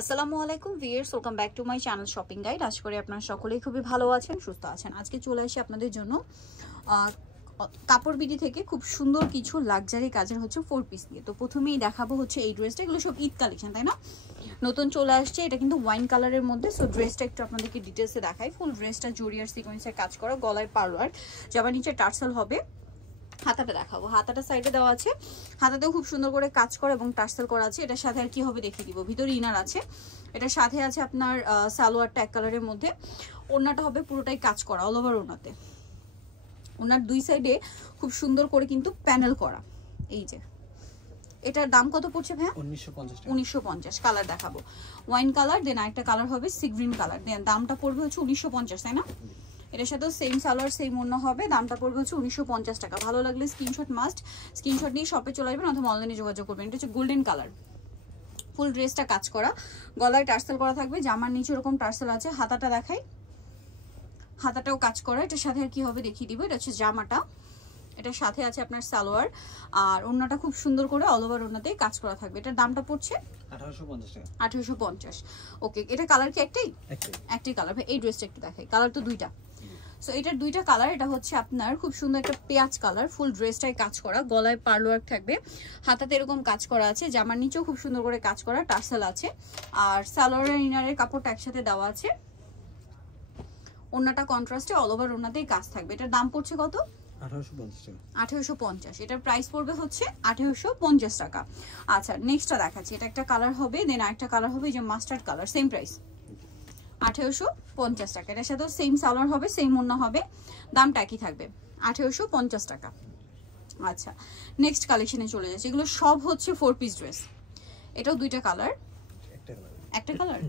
আসসালামু আলাইকুম viewers, welcome back to my channel shopping guide. আশা করি আপনারা সকলেই খুবই ভালো আছেন, সুস্থ আছেন। আজকে চলে আসি আপনাদের জন্য কাপড় বিডি থেকে খুব সুন্দর কিছু লাক্সারি কাজের হচ্ছে 4 পিস নিয়ে। তো প্রথমেই দেখাবো হচ্ছে এই ড্রেসটা। এগুলো সব ঈদ কালেকশন, তাই না? নতুন চলে আসছে, এটা কিন্তু ওয়াইন কালারের মধ্যে। সো ড্রেসটা একটু আপনাদেরকে ডিটেলসে দেখাই। ফুল ড্রেসটা জরিয়ার সিকোয়েন্সের কাজ করা, গলায় পার্লার, যাবার নিচে টার্সেল হবে। হাতাটা দেখাবো, হাতাটা সাইডে দেওয়া আছে, হাতাতেও খুব সুন্দর করে কাজ করা এবং টার্সেল করা আছে। এটার সাথে আর কি হবে দেখিয়ে দিব। ভিতরে ইনার আছে, এটার সাথে আছে আপনার সালোয়ারটা এক কালারের মধ্যে। ওড়নাটা হবে পুরোটাই কাজ করা, অল ওভার ওড়নাতে। ওনার দুই সাইডে খুব সুন্দর করে কিন্তু প্যানেল করা। এই যে এটার দাম কত পড়ছে ভাইয়া? 1950। কালার দেখাবো, ওয়াইন কালার, দেন আরেকটা কালার হবে সি গ্রিন কালার। দেন দামটা পড়বে হচ্ছে 1950, তাই না? এটার সাথেও সেম সালোয়ার সেম ওড়না হবে, দামটা পড়বে হচ্ছে 1950 টাকা। ভালো লাগলে স্ক্রিনশট মাস্ট, স্ক্রিনশট নিয়ে শপে চলে আসবেন অথবা অনলাইনে যোগাযোগ করবেন। এটা হচ্ছে গোল্ডেন কালার, ফুল ড্রেসটা কাজ করা, গলায় টার্সেল করা থাকবে, জামার নিচে এরকম টার্সেল আছে। হাতাটা দেখাই, হাতাটাও কাজ করা। এটার সাথে আর কি হবে দেখিয়ে দিব। এটা হচ্ছে জামাটা, এটার সাথে আছে আপনার সালোয়ার, আর ওড়নাটা খুব সুন্দর করে অল ওভার ওড়নাতেই কাজ করা থাকবে। এটার দামটা পড়ছে 1850 টাকা। 1850। ওকে, এটা কালার কি একটাই? একটাই কালার। এই ড্রেসটা একটু দেখাই, কালার তো দুইটা। সো এটার দুইটা কালার। এটা হচ্ছে আপনার খুব সুন্দর একটা পেঁয়াজ কালার, ফুল ড্রেসটাই কাজ করা, গলায় পার্ল ওয়ার্ক থাকবে, হাতাতে এরকম কাজ করা আছে, জামার নিচেও খুব সুন্দর করে কাজ করা, টার্সেল আছে, আর সালোয়ারের ইনারের কাপড়টা একসাথে দেওয়া আছে। ওড়নাটা কন্ট্রাস্টে অল ওভার ওড়নাতেই কাজ থাকবে। এটার দাম পড়ছে কত? 1850 টাকা। 1850। এটার প্রাইস পড়বে হচ্ছে 1850 টাকা। আচ্ছা, নেক্সটটা দেখাচ্ছি। এটা একটা কালার হবে, দেন আরেকটা কালার হবে, এই যে মাস্টার্ড কালার, সেম প্রাইস 1850 টাকা। এটার সাথেও সেম সালোয়ার হবে, সেম ওড়না হবে, দামটা একই থাকবে 1850 টাকা। আচ্ছা, নেক্সট কালেকশনে চলে যাচ্ছে। এগুলো সব হচ্ছে 4 পিস ড্রেস। এটাও দুইটা কালার, একটা কালার।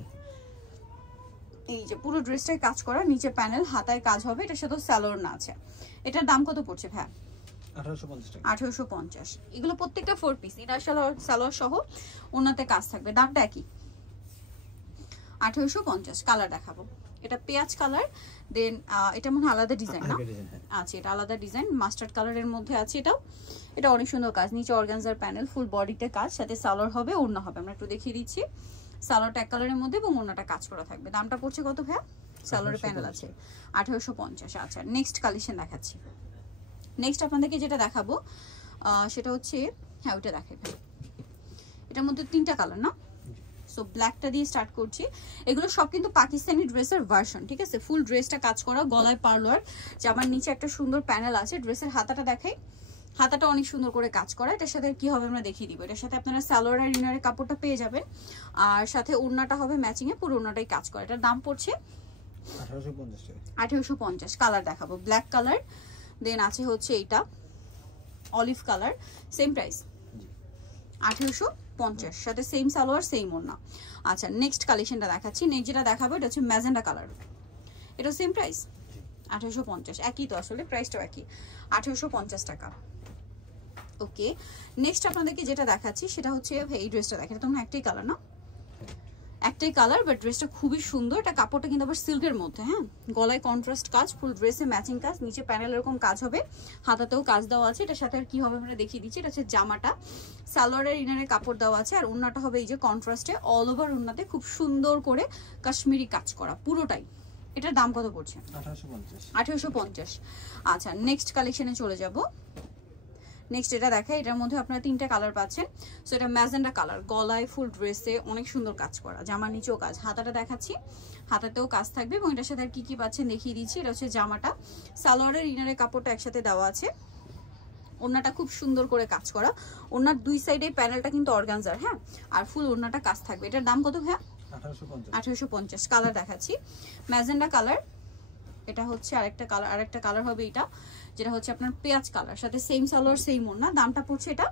এই যে পুরো ড্রেসটাই কাজ করা, নিচে প্যানেল, হাতায় কাজ হবে, এটার সাথেও সালোয়ার না আছে। এটার দাম কত পড়ছে ভাই? 1850 টাকা। 1850। এগুলো প্রত্যেকটা 4 পিস, ইনার সালোয়ার সহ ওনাতে কাজ থাকবে, দামটা একই 1850। কালার দেখাবো, এটা পেঁয়াজ কালার, দেন এটা মনে হয় আলাদা ডিজাইন না? আচ্ছা, এটা আলাদা ডিজাইন, মাস্টার্ড কালারের মধ্যে আছে। এটা অনেক সুন্দর কাজ, নিচে অর্গানজার প্যানেল, ফুল বডিতে কাজ, সাথে সালোয়ার হবে, ওড়না হবে। আমরা একটু দেখিয়ে দিচ্ছি। সালোয়ারটা এক কালারের মধ্যে এবং ওড়নাটা কাজ করা থাকবে। দামটা পড়ছে কত ভাইয়া? সালোয়ারের প্যানেল আছে 1850। আচ্ছা, নেক্সট কালেকশন দেখাচ্ছি। নেক্সট আপনাদেরকে যেটা দেখাবো সেটা হচ্ছে, হ্যাঁ ওইটা দেখাবে। এটার মধ্যে তিনটা কালার না? সো ব্ল্যাকটা দিয়ে স্টার্ট করছি। এগুলো সব কিন্তু পাকিস্তানি ড্রেসের ভার্সন, ঠিক আছে? ফুল ড্রেসটা কাজ করা, গলায় পার্লার, জামার নিচে একটা সুন্দর প্যানেল আছে। ড্রেসের হাতাটা দেখাই, হাতাটা অনেক সুন্দর করে কাজ করা। এটার সাথে কি হবে আমরা দেখিয়ে দিব। এটার সাথে আপনারা সালোয়ার আর ইনারের কাপড়টা পেয়ে যাবেন, আর সাথে ওড়নাটা হবে ম্যাচিং এ, পুরো ওড়নাটাই কাজ করা। এটার দাম পড়ছে 1850 টাকা। 1850। কালার দেখাবো, ব্ল্যাক কালার, দেন আছে হচ্ছে এইটা অলিভ কালার, সেম প্রাইস 1850, সাথে সেম সালোয়ার সেম ওড়না। আচ্ছা, নেক্সট কালেকশনটা দেখাচ্ছি। নেক্সট যেটা দেখাবো এটা হচ্ছে ম্যাজেন্ডা কালার, এটা সেম প্রাইস 1850। একই তো, আসলে প্রাইসটাও একই, 1850 টাকা। ওকে, নেক্সট আপনাদেরকে যেটা দেখাচ্ছি সেটা হচ্ছে এই ড্রেসটা দেখেন। এটা তোমরা একটাই কালার না? একটাই কালার, বাট ড্রেসটা খুবই সুন্দর। এটা কাপড়টা কিন্তু আবার সিল্কের মধ্যে, হ্যাঁ, গলায় কন্ট্রাস্ট কাজ, ফুল ড্রেসে ম্যাচিং কাজ, নিচে প্যানেল এরকম কাজ হবে, হাতাতেও কাজ দেওয়া আছে। এটার সাথে আর কি হবে আমরা দেখিয়ে দিচ্ছি। এটা হচ্ছে জামাটা, সালোয়ারের ইনারের কাপড় দেওয়া আছে, আর ওড়নাটা হবে এই যে কন্ট্রাস্টে অল ওভার ওড়নাতে খুব সুন্দর করে কাশ্মীরি কাজ করা পুরোটাই। এটার দাম কত পড়ছে? 1850। আচ্ছা, নেক্সট কালেকশনে চলে যাব। নেক্সট এটা দেখে, এটার মধ্যে আপনারা তিনটা কালার পাচ্ছেন। সো এটা ম্যাজেন্ডা কালার, গলায় ফুল ড্রেসে অনেক সুন্দর কাজ করা, জামার নিচেও কাজ, হাতাটা দেখাচ্ছি, হাতাতেও কাজ থাকবে, এবং এটার সাথে আর কি কি পাচ্ছেন দেখিয়ে দিচ্ছি। এটা হচ্ছে জামাটা, সালোয়ারের ইনারের কাপড়টা একসাথে দেওয়া আছে, ওড়নাটা খুব সুন্দর করে কাজ করা, ওড়নার দুই সাইডে প্যানেলটা কিন্তু অর্গানজার, হ্যাঁ, আর ফুল ওড়নাটা কাজ থাকবে। এটার দাম কত ভাইয়া? 1850। কালার দেখাচ্ছি, ম্যাজেন্ডা কালার, এটা হচ্ছে আরেকটা কালার, আরেকটা কালার হবে এটা, যেটা হচ্ছে আপনার পেঁয়াজ কালার, সাথে সেম সালোয়ার সেম ওড়না। দামটা পড়ছে এটা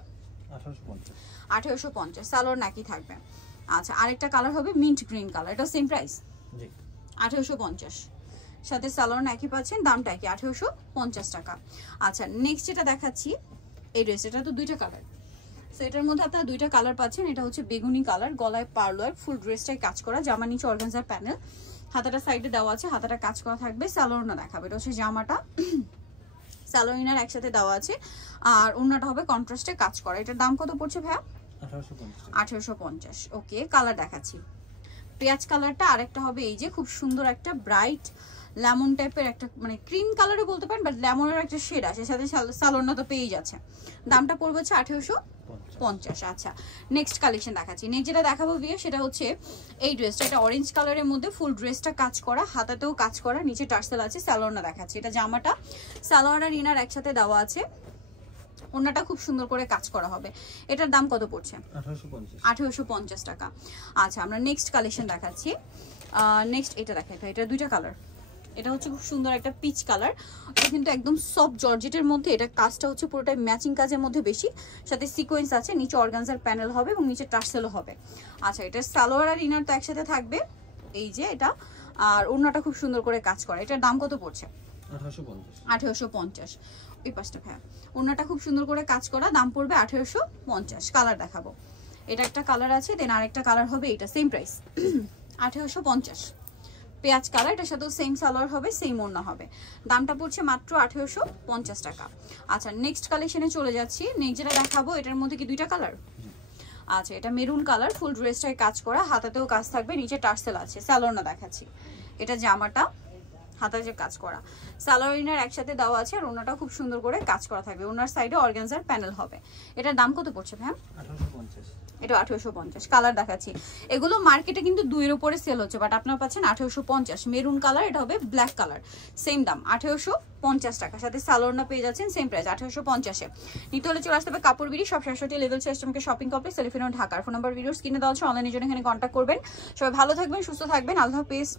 1850। সালোয়ার নাকি থাকবে। আচ্ছা, আরেকটা কালার হবে মিন্ট গ্রিন কালার, এটা সেম প্রাইস 1850, সাথে সালোয়ার নাকি পাচ্ছেন, দামটা কি 1850 টাকা। আচ্ছা, নেক্সট যেটা দেখাচ্ছি এই ড্রেস, এটা তো দুইটা কালার। সো এটার মধ্যে আপনারা দুইটা কালার পাচ্ছেন। এটা হচ্ছে বেগুনি কালার, গলায় পার্লার, ফুল ড্রেসটাই কাজ করা, জামার নিচে অর্গানজার প্যানেল, হাতাটা সাইডে দেওয়া আছে, হাতাটা কাজ করা থাকবে, সালোয়ার না দেখাবে। এটা হচ্ছে জামাটা, সালোয়ার ইনার একসাথে দেওয়া আছে, আর ওড়নাটা হবে কন্ট্রাস্টে কাজ করা। এটার দাম কত পড়ছে ভাইয়া? 1850। ওকে, কালার দেখাচ্ছি। পেঁয়াজ কালারটা, আর একটা হবে এই যে খুব সুন্দর একটা ব্রাইট লেমন টাইপের একটা মানে ক্রিম কালারে বলতে পারেন, বাট লেমনের একটা শেড আছে, সাথে সালোয়ারটা তো পেয়েই যাচ্ছে। দামটা পড়বে হচ্ছে 1850। আচ্ছা নেক্সট কালেকশন দেখাচ্ছি। নেক্সট যেটা দেখাবো ভিয়া সেটা হচ্ছে এই ড্রেসটা, এটা অরেঞ্জ কালারের মধ্যে ফুল ড্রেসটা কাজ করা, হাতাতেও কাজ করা, নিচে টার্সেল আছে, সালোয়ারটা দেখাচ্ছি। এটা জামাটা সালোয়ার আর ইনার একসাথে দেওয়া আছে, ওনাটা খুব সুন্দর করে কাজ করা হবে। এটার দাম কত পড়ছে? 1850 টাকা। আচ্ছা আমরা নেক্সট কালেকশন দেখাচ্ছি। নেক্সট এটা দেখাই, এটা দুইটা কালার। এটা হচ্ছে খুব সুন্দর একটা পিচ কালার, এটা কিন্তু একদম সফট জর্জেটের মধ্যে, এটা কাজটা হচ্ছে পুরোটাই ম্যাচিং কাজের মধ্যে বেশি, সাথে সিকোয়েন্স আছে, নিচে অর্গানজার প্যানেল হবে এবং নিচে টার্সেলও হবে। আচ্ছা এটার সালোয়ার আর ইনার তো একসাথে থাকবে, এই যে এটা, আর ওনাটা খুব সুন্দর করে কাজ করা। এটার দাম কত পড়ছে? 1850। ওই পাশটা ভাইয়া, ওনাটা খুব সুন্দর করে কাজ করা, দাম পড়বে 1850। কালার দেখাবো, এটা একটা কালার আছে, দেন আরেকটা কালার হবে, এটা সেম প্রাইস 1850। পেঁয়াজ কালার, এটার সাথেও সেম সালোয়ার হবে, সেম ওড়না হবে, দামটা পড়ছে মাত্র 1850 টাকা। আচ্ছা নেক্সট কালেকশনে চলে যাচ্ছি। নেক্সট যেটা দেখাবো এটার মধ্যে কি দুইটা কালার? আচ্ছা এটা মেরুন কালার, ফুল ড্রেসটায় কাজ করা, হাতাতেও কাজ থাকবে, নিচে টার্সেল আছে, সালোয়ারটা দেখাচ্ছি। এটা জামাটা হাতায় যে কাজ করা, সালোয়ার ইনার একসাথে দেওয়া আছে, আর ওনাটা খুব সুন্দর করে কাজ করা থাকবে, ওনার সাইডে অর্গানজার প্যানেল হবে। এটার দাম কত পড়ছে ভাই? 1850। এটা 1850। কালার দেখাচ্ছি, এগুলো মার্কেটে কিন্তু 2 এর উপরে সেল হচ্ছে, বাট আপনারা পাচ্ছেন 1850। মেরুন কালার, এটা হবে ব্ল্যাক কালার, সেম দাম 1850 টাকা, সাথে সালোয়ারটা পেয়ে যাচ্ছেন সেম প্রাইস 1850-এ। নিতে হলে চলে আসতে হবে কাপড় বিড়ি, সব 67 লেভেল সিস্টেমকে শপিং কমপ্লেক্স, টেলিফোন ঢাকার। ফোন নাম্বার ভিডিওস কিনে দেওয়া হচ্ছে, অনলাইনের জন্য এখানে কন্ট্যাক্ট করবেন। সবাই ভালো থাকবেন, সুস্থ থাকবেন, আল্লাহ হাফেজ।